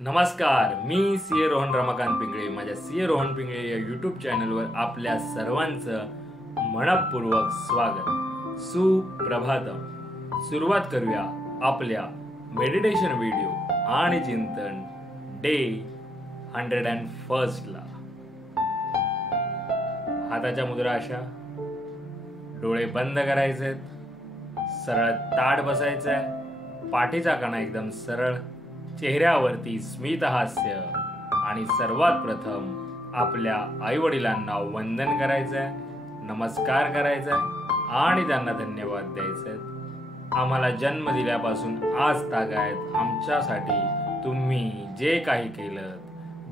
नमस्कार, मी सीए रोहन रमाकांत पिंगळे. माझ्या सीए रोहन पिंगळे या यूट्यूब चॅनलवर आपल्या सर्वांचं मनपूर्वक स्वागत. सुप्रभातम. सुरुवात करूया आपल्या मेडिटेशन व्हिडिओ आणि चिंतन डे 101 ला. हाताच्या मुद्रा अशा, डोळे बंद करायचे, सरळ ताठ बसायचंय, पाठीचा कणा एकदम सरळ, चेहऱ्यावरती स्मित हास्य आणि सर्वात प्रथम आपल्या आईवडिलांना वंदन करायचंय, नमस्कार करायचाय आणि त्यांना धन्यवाद द्यायचे. आम्हाला जन्म दिल्यापासून आज तागायत आमच्यासाठी तुम्ही जे काही केलं,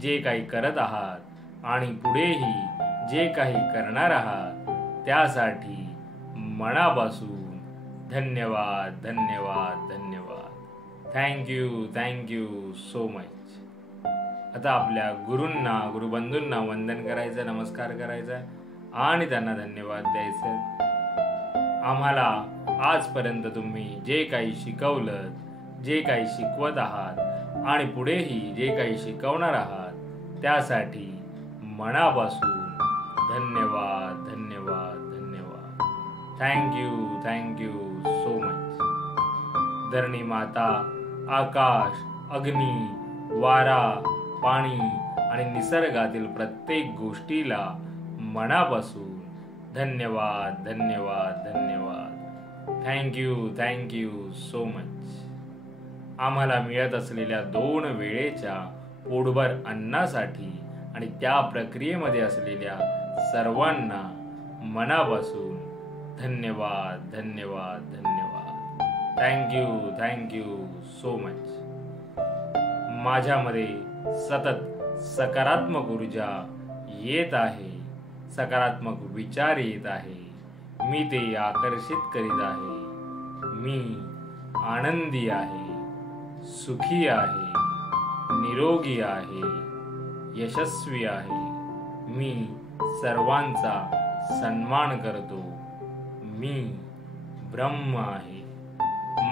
जे काही करत आहात आणि पुढेही जे काही करणार आहात त्यासाठी मनापासून धन्यवाद धन्यवाद धन्यवाद. Thank you so much. आता आपल्या गुरूंना, गुरुबंधूंना वंदन करायचं, नमस्कार करायचा आणि त्यांना धन्यवाद द्यायचे. आम्हाला आजपर्यंत तुम्ही जे काही शिकवलं, जे काही शिकवत आहात आणि पुढेही जे काही शिकवणार आहात त्यासाठी मनापासून धन्यवाद धन्यवाद धन्यवाद. Thank you so much. धरणी माता, आकाश, अग्नी, वारा, पाणी आणि निसर्गातील प्रत्येक गोष्टीला मनापासून धन्यवाद धन्यवाद धन्यवाद. Thank you so much. आम्हाला मिळत असलेल्या 2 वेळेच्या पोटभर अन्नासाठी आणि त्या प्रक्रियेमध्ये असलेल्या सर्वांना मनापासून धन्यवाद धन्यवाद धन्यवाद. Thank you so much. माझ्यामध्ये सतत सकारात्मक ऊर्जा येत आहे, सकारात्मक विचार येत आहे, मी ते आकर्षित करीत आहे. मी आनंदी आहे, सुखी आहे, निरोगी आहे, यशस्वी आहे. मी सर्वांचा सन्मान करतो. मी ब्रह्म आहे.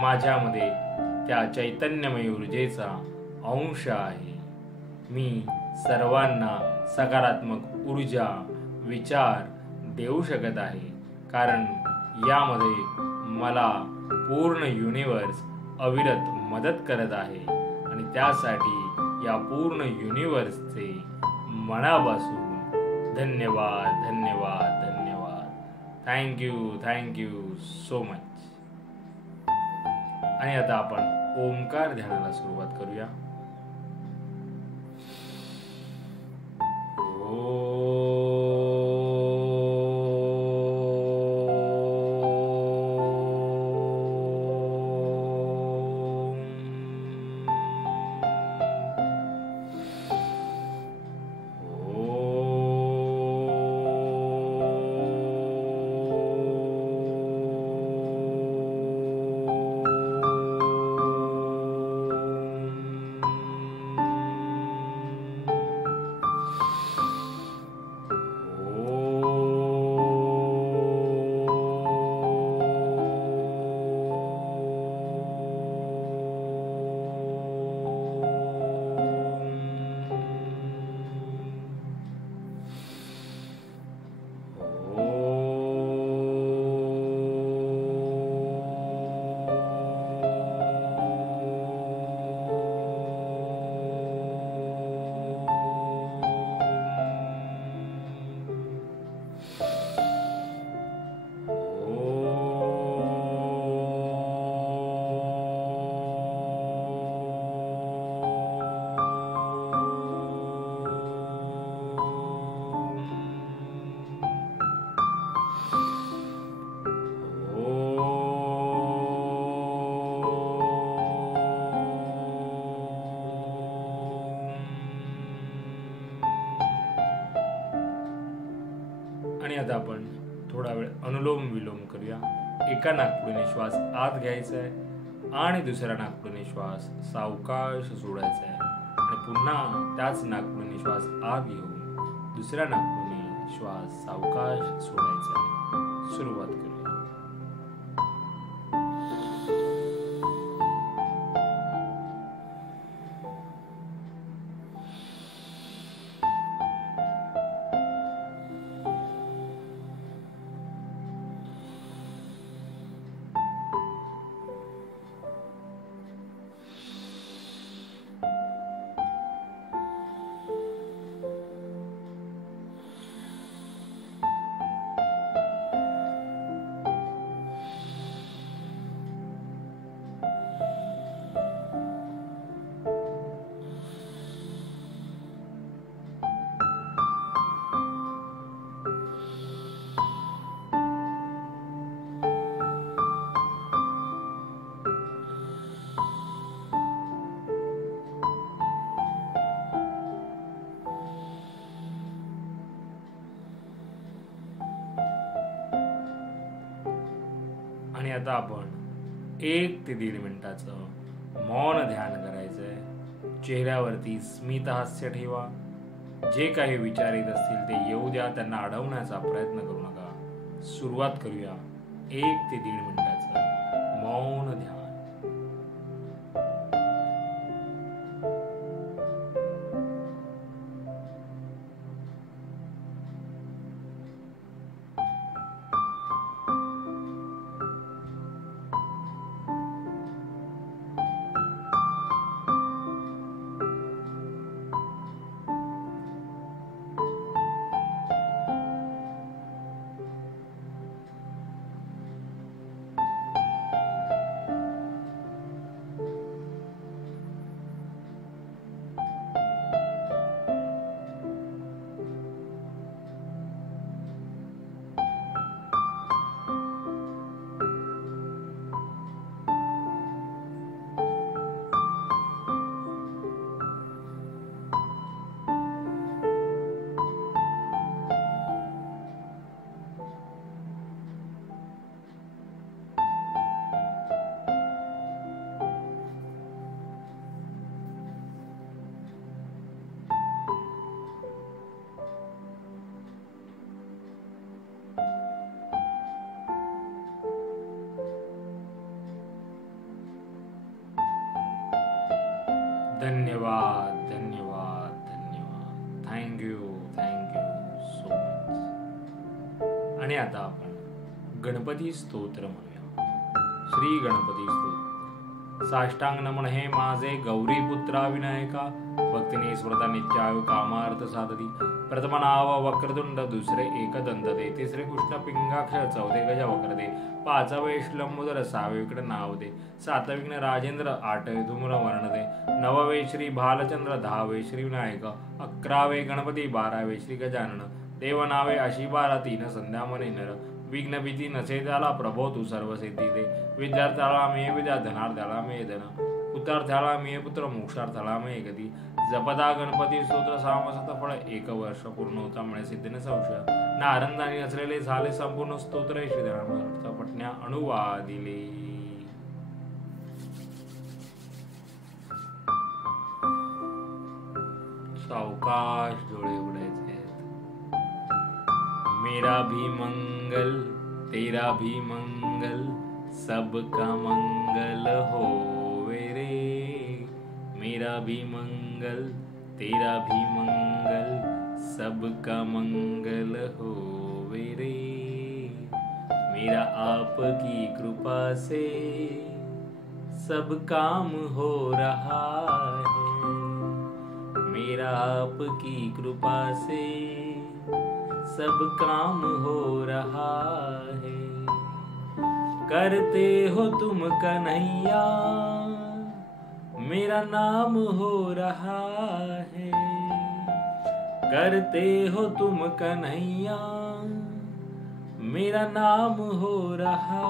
माझ्यामध्ये त्या चैतन्यमय ऊर्जेचा अंश आहे. मी सर्वांना सकारात्मक ऊर्जा, विचार देऊ शकत आहे, कारण यामध्ये मला पूर्ण युनिवर्स अविरत मदत करत आहे आणि त्यासाठी या पूर्ण युनिवर्सचे मनापासून धन्यवाद धन्यवाद धन्यवाद. Thank you so much. आणि आता आपण ओंकार ध्यानाला सुरुवात करूया. आणि आता आपण थोडा वेळ अनुलोम विलोम करूया. एका नाकपुडीने श्वास आत घ्यायचा आहे आणि दुसऱ्या नाकपुडीने श्वास सावकाश सोडायचा आहे आणि पुन्हा त्याच नाकपुडीने श्वास आत घेऊन दुसऱ्या नाकपुडीने श्वास सावकाश सोडायचा आहे. सुरुवात करूया. आता आपण 1 ते 1.5 मिनिटाचं मौन ध्यान करायचंय. चेहऱ्यावरती स्मित हास्य ठेवा. जे काही विचार येत असतील ते येऊ द्या, त्यांना अडवण्याचा प्रयत्न करू नका. सुरुवात करूया 1 ते 1.5 मिनिटाचं मौन ध्यान. धन्यवाद, धन्यवाद, धन्यवाद. Thank you so much. आणि आता आपण गणपती स्तोत्र म्हणूया. श्री गणपती स्तोत्र. साष्टांग नमन हे माझे गौरी पुत्रा विनायका, भक्तिने स्मृता नित्यायु कामार्थ साधती. प्रथम नाव वक्रतुंड, दुसरे एकदंत दे, तिसरे कृष्ण पिंगाक्ष, चौथे गज वक्र दे, पाचवे श्लंबोदर, सहावे विघ्न नाव दे, सातवे विघ्न राजेंद्र, आठवे धूम्र वर्ण दे, नववे श्री भालचंद्र, दहावे श्री विनायक, 11वे गणपती, 12वे श्री गजानन. देव नावे अशी 12, 3 संध्या मने नर. विघ्न भीती नसे त्याला, प्रभो तू सर्व सिद्धी दे. विद्यार्थ्याला मे विद्या, धनार्थ्याला मे धन, पुत्रार्थ्याला मे पुत्र, मोक्षार्थाला मे गती. जपदा गणपती स्तोत्र सामसत फळ, 1 वर्ष पूर्ण होता म्हणे सिद्धीने संशय. ना आनंदाने असलेले झाले संपूर्ण स्तोत्र, श्रीधरार्थ पटण्या अनुवादिले. सावकाश डोळे उघडायचे. मेरा भी मंगल तेरा भी मंगल, सबका मंगल होवे रे. मेरा भी मंगल तेरा भी मंगल, सबका मंगल होवे रे. मेरा आपकी कृपा से सब काम हो रहा है. मेरा आपकी कृपा से सब काम हो रहा है. करते हो तुम कन्हैया, मेरा नाम हो रहा है. करते हो तुम कन्हैया, मेरा नाम हो रहा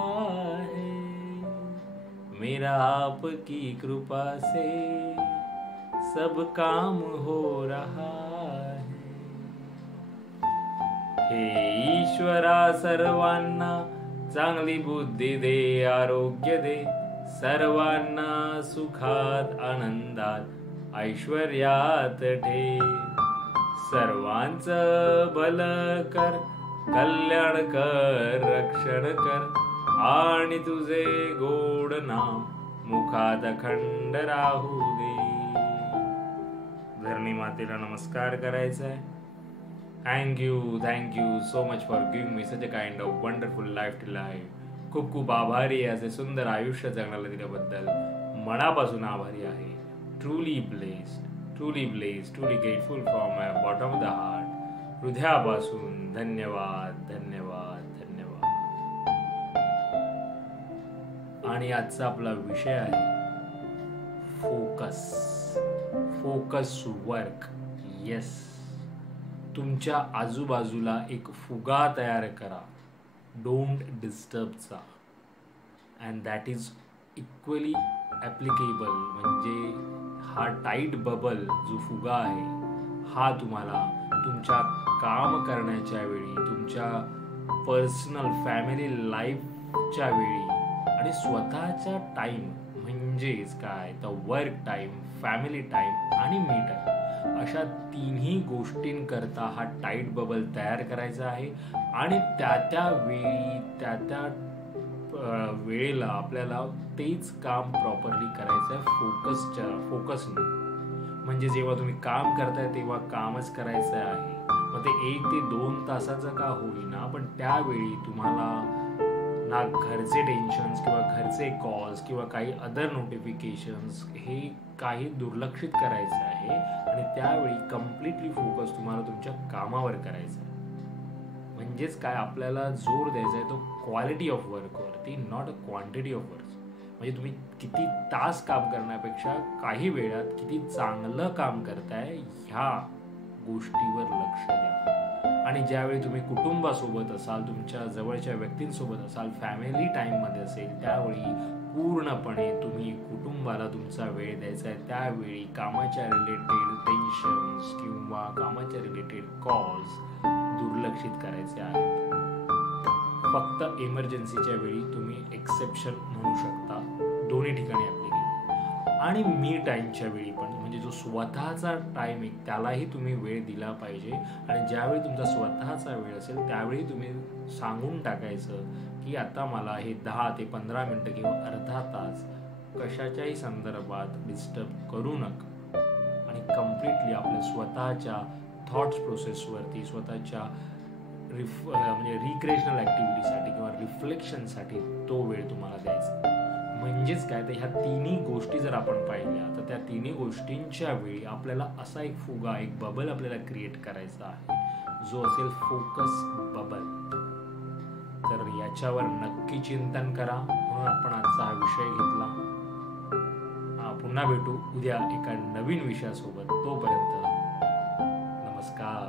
है. मेरा आपकी कृपा से सब काम हो रहा है. हे ईश्वरा सर्वांना चांगली बुद्धी दे, आरोग्य दे. सर्वांना सुखात आनंदात ऐश्वर्यात ठेव. सर्वांचं भल कर, कल्याण कर, रक्षण कर. आणि तुझे गोड नाम मुखात अखंड राहू दे. धरणी मातेला नमस्कार करायचा आहे. Thank you so much for giving me such a kind of wonderful life to live. खूप खूप आभारी आहे असे सुंदर आयुष्य जगण्याला दिल्याबद्दल. मनापासून आभारी आहे. Truly blessed, truly grateful from my bottom of the heart. हृदयापासून धन्यवाद, धन्यवाद, धन्यवाद. आणि आजचा आपला विषय आहे फोकस वर्क. येस, तुमच्या आजूबाजूला एक फुगा तयार करा, डोंट डिस्टर्बचा. And that is equally applicable. म्हणजे हा टाईट बबल जो फुगा आहे, हा तुम्हाला तुमच्या काम करण्याच्या वेळी, तुमच्या पर्सनल फॅमिली लाईफच्या वेळी आणि स्वतःचा टाइम म्हणजेच काय तर वर्क टाइम, फॅमिली टाइम आणि मी टाइम अशा तिन्ही गोष्टींकरता हा टाईट बबल तयार करायचा आहे. आणि त्या वेळी त्या वेळेला आपल्याला तेच काम प्रॉपरली करायचं आहे फोकसने. म्हणजे जेव्हा तुम्ही काम करताय तेव्हा कामच करायचं आहे. मग ते 1 ते 2 तासाचं का होईना, पण त्यावेळी तुम्हाला ना घरचे टेन्शन्स किंवा घरचे कॉल्स किंवा काही अदर नोटिफिकेशन्स हे काही दुर्लक्षित करायचं आहे. आणि त्यावेळी कम्प्लिटली फोकस तुम्हाला तुमच्या कामावर करायचा आहे. म्हणजेच काय, आपल्याला जोर द्यायचा आहे तो क्वालिटी ऑफ वर्कवरती, not a quantity of work. म्हणजे तुम्ही किती तास काम करण्यापेक्षा काही वेळात किती चांगलं काम करताय ह्या गोष्टीवर लक्ष द्या. आणि ज्यावेळी तुम्ही कुटुंबासोबत असाल, तुमच्या जवळच्या व्यक्तींसोबत असाल, फॅमिली टाईममध्ये असेल, त्यावेळी पूर्णपणे तुम्ही कुटुंबाला तुमचा वेळ द्यायचा आहे. त्यावेळी कामाच्या रिलेटेड टेन्शन्स किंवा कामाच्या रिलेटेड कॉल्स दुर्लक्षित करायचे आहेत. फक्त इमर्जन्सीच्या वेळी तुम्ही एक्सेप्शन म्हणू शकता, दोन्ही ठिकाणी ॲप्लिकेबल. आणि मी टाईमच्या वेळी पण, म्हणजे जो स्वतःचा टाईम आहे त्यालाही तुम्ही वेळ दिला पाहिजे. आणि ज्यावेळी तुमचा स्वतःचा वेळ असेल त्यावेळी तुम्ही सांगून टाकायचं की आता मला हे 10 ते 15 मिनटं किंवा अर्धा तास कशाच्याही संदर्भात डिस्टर्ब करू नका. आणि कम्प्लिटली आपल्या स्वतःच्या थॉट्स प्रोसेसवरती, स्वतःच्या म्हणजे रिक्रिएशनल ॲक्टिव्हिटीसाठी किंवा रिफ्लेक्शनसाठी तो वेळ तुम्हाला द्यायचा. म्हणजेच काय, तर ह्या तिन्ही गोष्टी जर आपण पाहिल्या तर त्या तिन्ही गोष्टींच्या वेळी आपल्याला असा एक फुगा, एक बबल आपल्याला क्रिएट करायचा आहे जो असेल फोकस बबल. तर याच्यावर नक्की चिंतन करा. म्हणून आपण आजचा हा विषय घेतला. पुन्हा भेटू उद्या एका नवीन विषयासोबत. तोपर्यंत नमस्कार.